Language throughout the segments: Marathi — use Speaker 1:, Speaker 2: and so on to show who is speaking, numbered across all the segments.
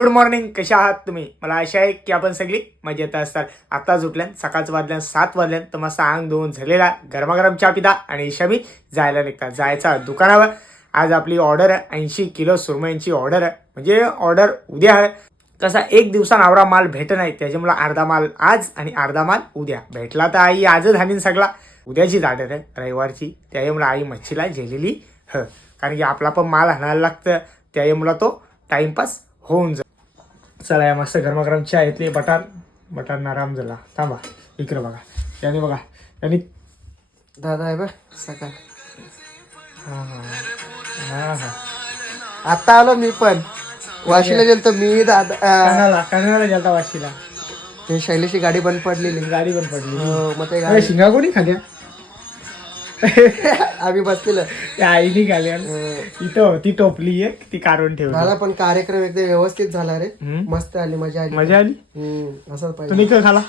Speaker 1: गुड मॉर्निंग कशा आहात तुम्ही? मला आशा आहे की आपण सगळी मजेत असतात आता उठल्यान सकाळचं वाजल्यान सात वाजल्यान तर मस्त अंग धुवून झालेला गरमागरम चहा पिता आणि इशामी जायला निघतात. जायचा दुकानावर. आज आपली ऑर्डर आहे ऐंशी किलो सुरमयांची ऑर्डर आहे. म्हणजे ऑर्डर उद्या आहे. कसा एक दिवसान आवरा माल भेट नाही त्याच्यामुळे अर्धा माल आज आणि अर्धा माल उद्या. भेटला तर आई आजच हानीन सगळा. उद्याचीच ऑर्डर आहे रविवारची. त्याच्यामुळे आई मच्छीला झेलेली ह. कारण की आपला पण माल हाणायला लागतं त्याच्यामुळे तो टाइमपास होऊन जातो. चला या मस्त गरमागरम चहा येतली बटार बटार नाराम झाला थांबा इकडे बघा. याने बघा. यांनी
Speaker 2: दादा आहे बघ सकाळ.
Speaker 1: हा हा. हा हा.
Speaker 2: आता आलो मी पण. वाशीला गेलतो मी दादा अं,
Speaker 1: कणाला कणाला गेलता वाशीला.
Speaker 2: ते शैलेशी गाडी बंद पडलेली.
Speaker 1: गाडी पण पडली
Speaker 2: हो, मग ते
Speaker 1: शिंगा कोणी खाल्या
Speaker 2: आम्ही बसलेलो.
Speaker 1: त्या आईनी
Speaker 2: अं,
Speaker 1: इथं होती टोपली एक ती काढून ठेवली.
Speaker 2: झाला पण कार्यक्रम एकदम व्यवस्थित झाला रे.
Speaker 1: हम्म.
Speaker 2: मस्त आली मजा आली.
Speaker 1: मजा आली?
Speaker 2: हम्म, असंच पाहिजे.
Speaker 1: तुम्ही काय खाला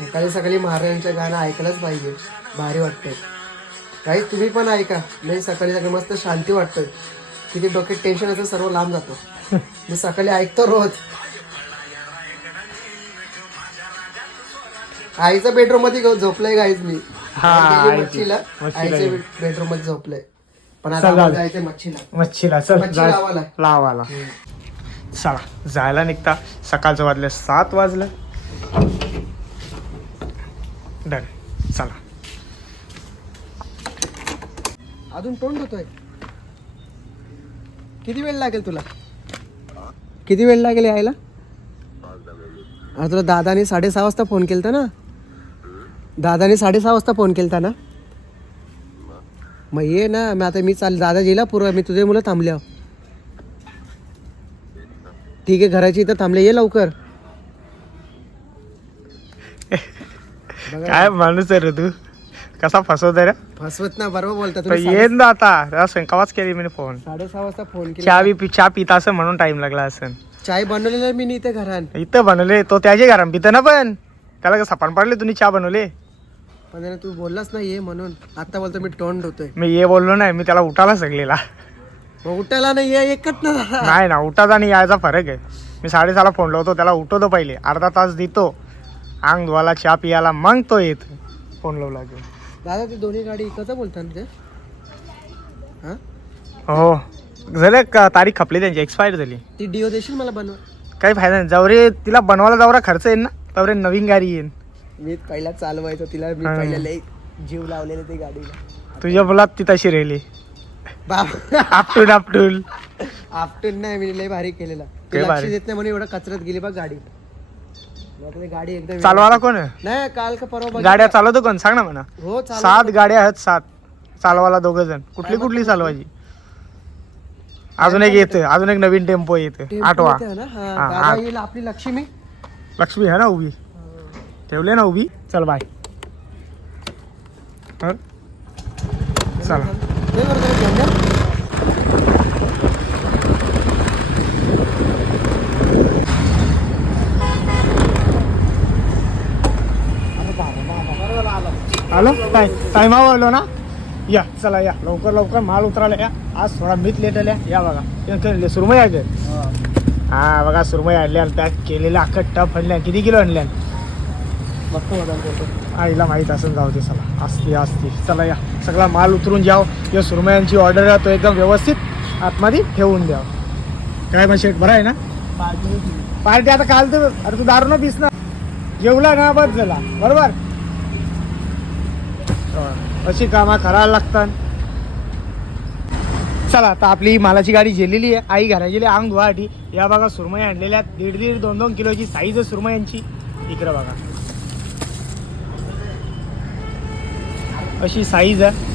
Speaker 2: सकाळी सकाळी महाराजांचं गाणं ऐकलंच पाहिजे. भारी वाटतंय. काही तुम्ही पण ऐका. नाही सकाळी सकाळी मस्त शांती वाटतं किती डोक्यात टेन्शन असं सर्व लांब जातो. मी सकाळी ऐकतो रोज. आईच्या बेडरूममध्ये झोपलंय गाईज मी.
Speaker 1: हा,
Speaker 2: गेली
Speaker 1: आईची.
Speaker 2: मच्छीला.
Speaker 1: मच्छीला
Speaker 2: आईच्या
Speaker 1: गेली.
Speaker 2: बेडरूममध्ये झोपलंय. पण आता आपण. जायचंय मच्छीला.
Speaker 1: मच्छीला चल
Speaker 2: मच्छी
Speaker 1: जाय.
Speaker 2: लावायला.
Speaker 1: लावाला चला जायला निघता. सकाळचं वाजले सात वाजलं. डन चला.
Speaker 2: अजून तोंड होतोय किती वेळ लागेल तुला? किती वेळ लागेल यायला? अरे तुला दादाने साडेसहा वाजता फोन केलता ना? दादाने साडेसहा वाजता फोन केलता ना? मग ये ना मग आता मी चाल दादा गेला पूर्व मी तुझे मुलं थांबल्या ठीक आहे घराची इथं थांबले ये लवकर.
Speaker 1: काय माणूस आहे रे तू? कसा फसवतोय रे?
Speaker 2: फसवत ना बरोबर बोलता
Speaker 1: तर
Speaker 2: तुम्ही. साडे-
Speaker 1: येईन ना आता. शंकावाच केली मी फोन
Speaker 2: साडेसहा वाजता फोन केला.
Speaker 1: चहा बी चहा पिता असं म्हणून टाइम लागला असं
Speaker 2: चाय बनवलेला मी इथे घरात.
Speaker 1: इथं बनवले तो त्याचे घरात. पितं ना पण. त्याला का सापण पडले तुम्ही चहा बनवले.
Speaker 2: पण त्याने तू बोललाच नाही ये म्हणून आता बोलतो मी तोंड होतोय
Speaker 1: मी ये बोललो नाही मी त्याला उठायला सगलेला
Speaker 2: मग उठायला नाही ये एकच ना.
Speaker 1: नाही ना उठाचा आणि यायचा फरक आहे. मी साडेसहाला फोन लावतो त्याला उठवतो पहिले. अर्धा तास देतो. अंग धुवायला चहा पियाला मग तो येत. फोन लावला की
Speaker 2: दादा ती दोन्ही गाडी कसं बोलता ना ते हा?
Speaker 1: हो. झालं का तारीख खपली त्यांची एक्सपायर झाली.
Speaker 2: ती डिओ देशील मला बनवा.
Speaker 1: काही फायदा नाही. जवरे तिला बनवायला जवरा खर्च येईल ना. तवरे नवीन गाडी येईल
Speaker 2: मी पहिला चालवायचो तिला मी. पहिला लई जीव लावलेले ते गाडीला.
Speaker 1: तुझ्या मुलात ती तशी राहिली आपटून आपटून.
Speaker 2: आफ्टरनून नाही मी लई भारी केलेला.
Speaker 1: लय
Speaker 2: लक्ष. देत नाही म्हणून एवढं कचरत गेली बघ गाडी. गाडी एकदम
Speaker 1: चालवायला कोण?
Speaker 2: नाही काल का परवा
Speaker 1: गाड्या चालवतो कोण? सांग ना म्हणा
Speaker 2: हो
Speaker 1: सात गाड्या आहेत सात. चालवायला दोघ जण. कुठली कुठली चालवायची? अजून एक येते अजून एक नवीन टेम्पो येते आठवा.
Speaker 2: आपली लक्ष्मी?
Speaker 1: लक्ष्मी आहे ना उभी? ठेवले ना उभी? चल बाय? चला.
Speaker 2: हे.
Speaker 1: आलो? काय टायमावर आलो ना? या चला या. लवकर लवकर माल उतरायला या. आज थोडा मीठ लेट आल्या या बघा सुरमई आहे हा. बघा सुरमई आणल्या पॅक केलेल्या अख्खा टप आणल्या किती किलो आणल्या
Speaker 2: बघतो करतो.
Speaker 1: आईला माहीत असेल जाऊ दे चला. असती असती चला या. सगळा माल उतरून जाओ या सुरमयांची ऑर्डर आहे तो एकदम व्यवस्थित आतमध्ये ठेवून द्या काय मग शेट बरं आहे ना? पार्टी आता काल तर अरे तू दारू न पिस ना. जेवला ना बस झाला बरोबर? अशी कामा करायला लागतात. चला आता आपली मालाची गाडी गेलेली आहे. आई घरा गेली अंग धुवासाठी या बघा सुरमई आणलेल्या दीड दीड दोन दोन किलोची साईज आहे सुरमयांची इकडं बघा. अशी साईज आहे.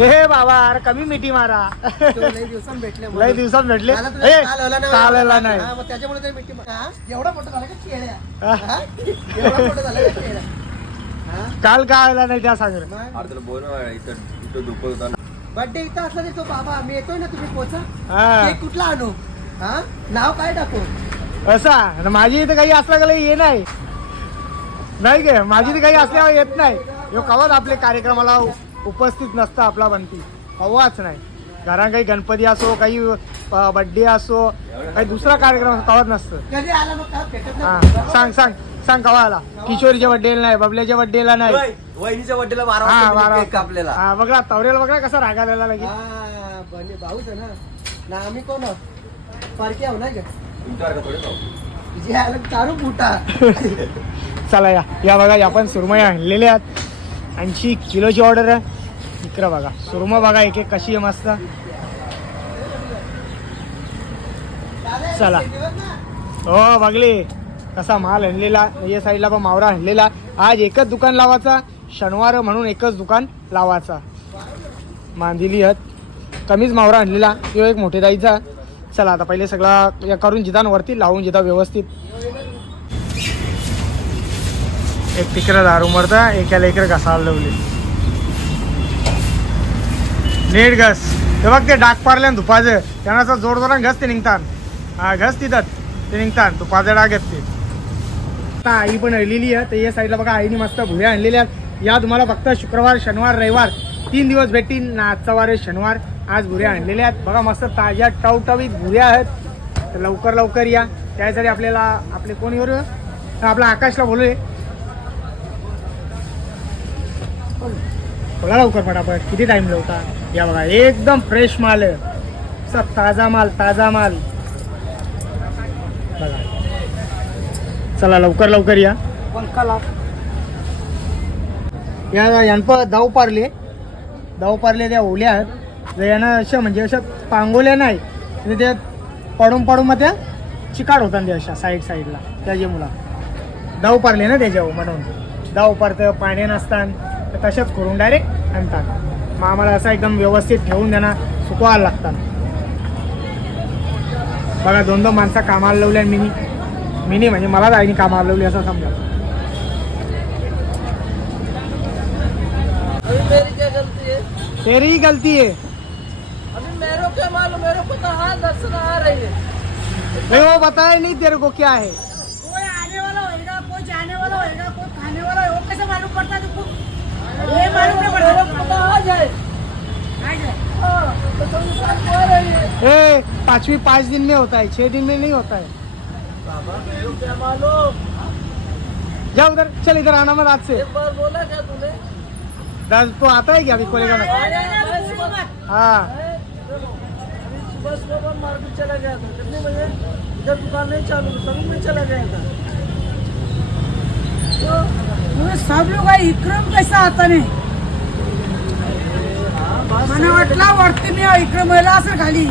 Speaker 1: ए बाबा अरे कमी मिठी मारा.
Speaker 2: तो लई दिवसांनी भेटले
Speaker 1: लय. दिवसात भेटले.
Speaker 2: आला नाही, त्याच्यामुळे ते मिठी मार- हा? एवढा मोठा झाला का केळ्या?
Speaker 1: काल काय आला नाही त्या सांग
Speaker 2: मग?
Speaker 3: अरे तुला बोल इथं दुखत होता
Speaker 2: बर्थडे इथं असला तर तो बाबा मी येतोय ना तुम्ही पोचा?
Speaker 1: हा.
Speaker 2: कुठला आणू? हा? नाव काय टाकू?
Speaker 1: असा आणि माझी इथं काही असलं का ये नाही. नाही गे माझी इथे काही असल्यावर येत नाही. ह्यो कवाच आपल्या कार्यक्रमाला उपस्थित नसता आपला बनती कवाच नाही. घरात काही गणपती असो काही बड्डे असो काही दुसरा कार्यक्रम असो कवाच नसतं.
Speaker 2: कधी आला मग का फेकत
Speaker 1: हा
Speaker 2: नाही
Speaker 1: सांग सांग सांग कवा आला? किशोरीच्या बड्डेला नाही बबल्याच्या बड्डेला नाही.
Speaker 3: वहिनीच्या बड्डेला बारा
Speaker 1: हा बारा
Speaker 3: कापलेला
Speaker 1: हा बघा तवरेला बघा कसा राग आलेला लगेच.
Speaker 2: हा बने भाऊच आहे ना. ना आम्ही कोण पारखी आहो का? चारू फुटा.
Speaker 1: चला या या बघा या पण सुरमई आणलेल्या आहेत. ऐंशी किलोची ऑर्डर आहे. इकडं बघा सुरमा बघा एक एक कशी आहे मस्त. चला. हो बघले. कसा माल आणलेला या साईडला पण मावरा आणलेला. आज एकच दुकान लावायचा शनिवार म्हणून एकच दुकान लावायचा. मांदिली आहेत. कमीच मावरा आणलेला किंवा एक मोठे दाईचा चला आता पहिले सगळा या करून जिदान वरती लावून जिदा व्यवस्थित. एक तिकडं दारू मरता एकाला इकडे घसायला लावली. नीट घस. ते बघ ते डाग पारल्या धुपाचं. त्यांना असं जोर घस ते निघतात. हा घस तिथं. ते निघतात. धुपाचं डाग आहेत ते. आता आई पण आणलेली आहे. तर या साईडला बघा आईने मस्त भुऱ्या आणलेल्या आहेत. या तुम्हाला फक्त शुक्रवार शनिवार रविवार तीन दिवस भेटतील. ना आजचा वार आहे शनिवार. आज भुऱ्या आणलेल्या आहेत. बघा मस्त ताज्या टवटवीत भुऱ्या आहेत. तर लवकर लवकर या. त्यासाठी आपल्याला आपले कोण येऊ आपला आकाशला बोलूया. बोला लवकर फटाफट किती टाइम लावता या बघा एकदम फ्रेश माल आहे. ताजा माल ताजा माल. बघा. चला लवकर लवकर या.
Speaker 2: पंखाला
Speaker 1: या यांप दाव पारले. दाव पारले त्या ओल्या आहेत. यानं अशा म्हणजे अशा पांगोल्या नाही तर त्या पडून पडून मग त्या चिकाड होतात त्या अशा साईड साईडला त्याच्या मुला. दाव पारले ना त्याच्यावर म्हणून. दाव पारतं पाणी नसतात तर तशाच करून डायरेक्ट आणतात. मग आम्हाला असं एकदम व्यवस्थित ठेवून त्यांना सुकवायला लागतात. बघा दोन दोन माणसं कामाला लावल्या मिनी मिनी म्हणजे मला आईने कामाला लावली असं समजा. तेरी गलती है.
Speaker 4: अभी मेरे को क्या मालूम? मेरे को तो हाँ दर्शन आ रही है।
Speaker 1: नहीं वो बताया नहीं तेरे को क्या है।
Speaker 5: तुमको ये मालूम नहीं
Speaker 4: मेरे
Speaker 5: पड़ता
Speaker 4: को तो आ जाए।
Speaker 5: आ जाए।
Speaker 4: हाँ, तो संसार आ रही है
Speaker 1: ए पांचवी पाँच दिन में होता है छह दिन में नहीं होता है।
Speaker 4: बाबा मेरे को क्या मालूम
Speaker 1: जा उधर चल इधर आना मत आज से।
Speaker 4: एक बार बोला क्या तूने?
Speaker 1: दस तो आता है क्या अभी कोलेगा में
Speaker 4: आया मैं सुबह।
Speaker 1: हाँ।
Speaker 4: है, देखो, अभी सुबह सुबह बंद मार्केट चला गया था कितने बजे? इधर दुकान नहीं चालू थी तभी मैं चला गया था। तो
Speaker 5: तुम्हें सब लोग इक्रम कैसा आता नाही। मला वाटला वरती मी इक्रम व्हायला असेल खाली।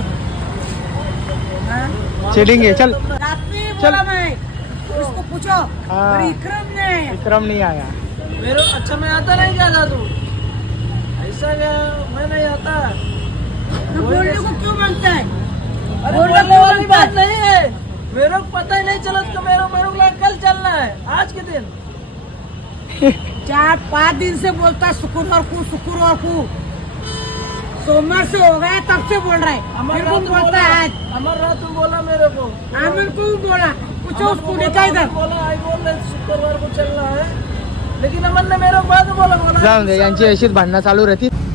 Speaker 5: हाँ?
Speaker 1: चलेंगे चल।
Speaker 5: रात बोला मैं उसको पूछो
Speaker 1: हाँ।
Speaker 5: पर इक्रम नहीं।
Speaker 1: विक्रम नहीं आया।
Speaker 4: मेरे अच्छा मैं आता नहीं क्या था तू। ऐसा क्या मैं नहीं आता।
Speaker 5: तो बोलने को क्यों माँगता है?
Speaker 4: अरे
Speaker 5: बोलने
Speaker 4: वाली बात नहीं है। मेरे को पता ही नहीं चला तो मेरे मेरे को कल चलना है। आज के दिन।
Speaker 5: चार पाँच दिन से बोलता है शुक्रवार को शुक्रवार को सोमवार से हो गया तब से बोल रहा है।
Speaker 4: अमर रात
Speaker 5: बोलता है आज।
Speaker 4: अमर रात में बोला मेरे को।
Speaker 5: आमिर को बोला पूछो
Speaker 4: अमर
Speaker 5: उसको
Speaker 4: बोला,
Speaker 5: इधर।
Speaker 4: बोला आई बोल रहे शुक्रवार को चलना है। लेकिन अमन ने मेरे को बाद में बोला बोला
Speaker 1: यांची अशीच भांडणं चालू राहतील.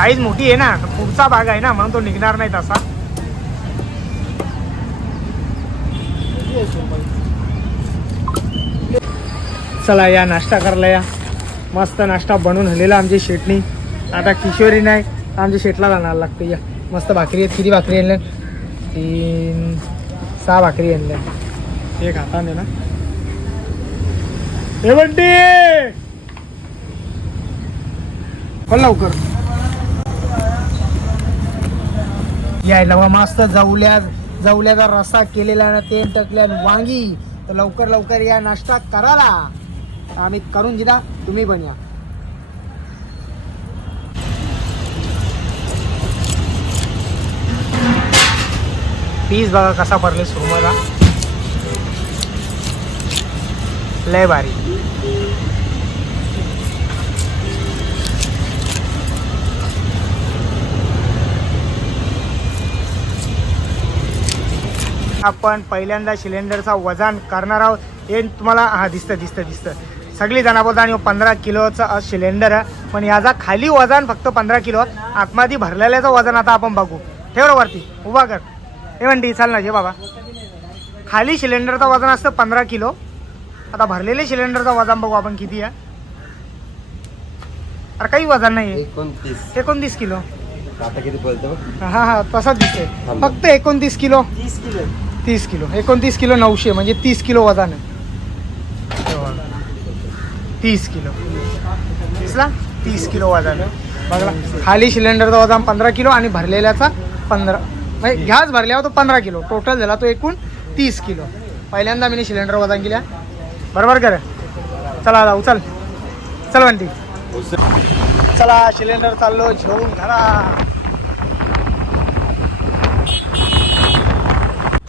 Speaker 1: साईज मोठी आहे ना तर पुढचा भाग आहे ना म्हणून तो निघणार नाही तसा. चला या नाश्ता करायला या. मस्त नाश्ता बनवून हलेला आमची शेटणी. आता किशोरी नाही तर आमच्या शेटला जाणार लागते या. मस्त भाकरी आहेत किती भाकरी आणल्या? तीन सहा भाकरी आणल्या. एक हाताने ना. हे बंटी! हो लवकर. यायला बा मस्त जवल्या जवल्याचा रस्सा केलेला ना तेल टकल्या वांगी. तर लवकर लवकर या नाश्ता कराला आम्ही करून दिला तुम्ही पण या. पीस बघा कसा भरले सुरमला लय भारी. आपण पहिल्यांदा सिलेंडरचा वजन करणार आहोत. हे तुम्हाला हा दिसतं दिसतं दिसतं. सगळी जण बोलतात आणि पंधरा किलोचा सिलेंडर आहे. पण याचा खाली वजन फक्त पंधरा किलो. आतमध्ये भरलेल्याचं वजन आता आपण बघू. ठेव वरती. उभा कर. हे म्हणते चाल ना जे बाबा. खाली सिलेंडरचं वजन असतं पंधरा किलो. आता भरलेले सिलेंडरचं वजन बघू आपण किती आहे. अरे काही वजन नाही आहे
Speaker 3: एकोणतीस.
Speaker 1: एकोणतीस किलो.
Speaker 3: आता किती बोलतो?
Speaker 1: हा हा तसाच दिसतोय. फक्त एकोणतीस किलो.
Speaker 4: तीस किलो.
Speaker 1: तीस किलो. एकोणतीस किलो नऊशे म्हणजे तीस किलो वजन आहे. तीस किलो. दिसला? तीस किलो वजन बघा खाली सिलेंडरचा वजन पंधरा किलो आणि भरलेल्याचा पंधरा. म्हणजे घ्यास भरल्यावर तो पंधरा किलो. टोटल झाला तो एकूण तीस किलो. पहिल्यांदा मी सिलेंडर वजन केल्या. बरोबर कर चला जाऊ चल. चल म्हणते चला सिलेंडर चाललो घेऊन घरा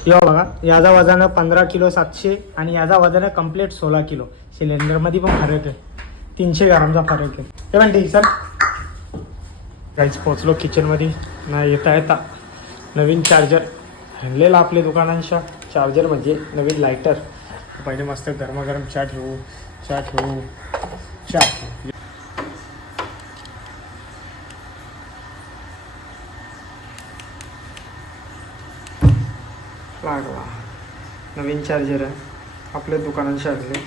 Speaker 1: यो बघा याचा वजन पंधरा किलो सातशे आणि याचा वजन आहे कंप्लीट सोळा किलो. सिलेंडरमध्ये पण फरक आहे. तीनशे ग्रामचा फरक आहे. ते म्हणते सर काहीच पोचलो किचनमध्ये ना येता येता. नवीन चार्जर आणलेला आपल्या दुकानांच्या चार्जर म्हणजे नवीन लायटर पहिले मस्त गरमागरम चहा ठेवू चहा ठेवू चहा ठेवू. लागला. नवीन चार्जर आहे. आपल्या दुकानात आणले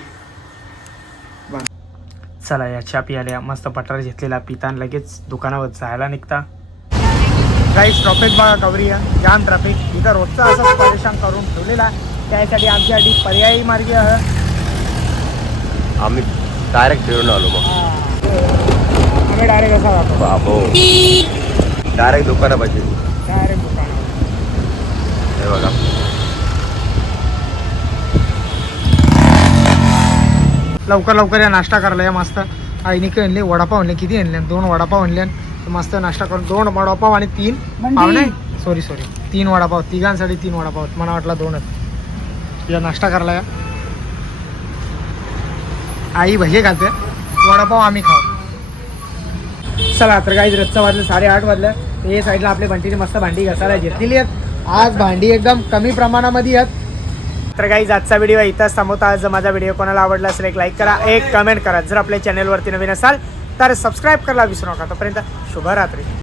Speaker 1: चला या चहा पियाल्या. मस्त पटार घेतलेला पिता आणि लगेच दुकानावर जायला निघता. काही ट्रॉफिक बघा कवरी आहे. जाम ट्रॅफिक इथं रोजचा असंच परेशान करून ठेवलेला त्यासाठी आमच्यासाठी पर्यायी मार्ग आहे.
Speaker 3: आम्ही डायरेक्ट फिरून आलो मग.
Speaker 1: आम्ही डायरेक्ट असा जातो
Speaker 3: बाबो. डायरेक्ट दुकानापाशी
Speaker 1: डायरेक्ट दुकानावर
Speaker 3: हे बघा.
Speaker 1: लवकर लवकर या नाश्ता करायला या मस्त. आईने काय आणले वडापाव आणले किती आणले? दोन वडापाव आणले मस्त नाश्ता करून दोन वडापाव आणि तीन नाही सॉरी सॉरी तीन वडापाव तिघांसाठी तीन वडापाव. मला वाटला दोनच. या नाश्ता करायला या. आई भजे घालते वडापाव आम्ही खाऊ. चला तर काही रच्चा वाजलं साडेआठ वाजलं. हे साईडला आपल्या बंटीने मस्त भांडी घासायला घेतलेली आहेत. आज भांडी एकदम कमी प्रमाणामध्ये आहेत. तर काही आजचा व्हिडिओ इथंच थांबवता. आज जर माझा व्हिडिओ कोणाला आवडला असेल एक लाईक करा एक कमेंट करा. जर आपल्या चॅनलवरती नवीन असाल तर सबस्क्राईब करायला विसरू नका. तोपर्यंत शुभरात्री.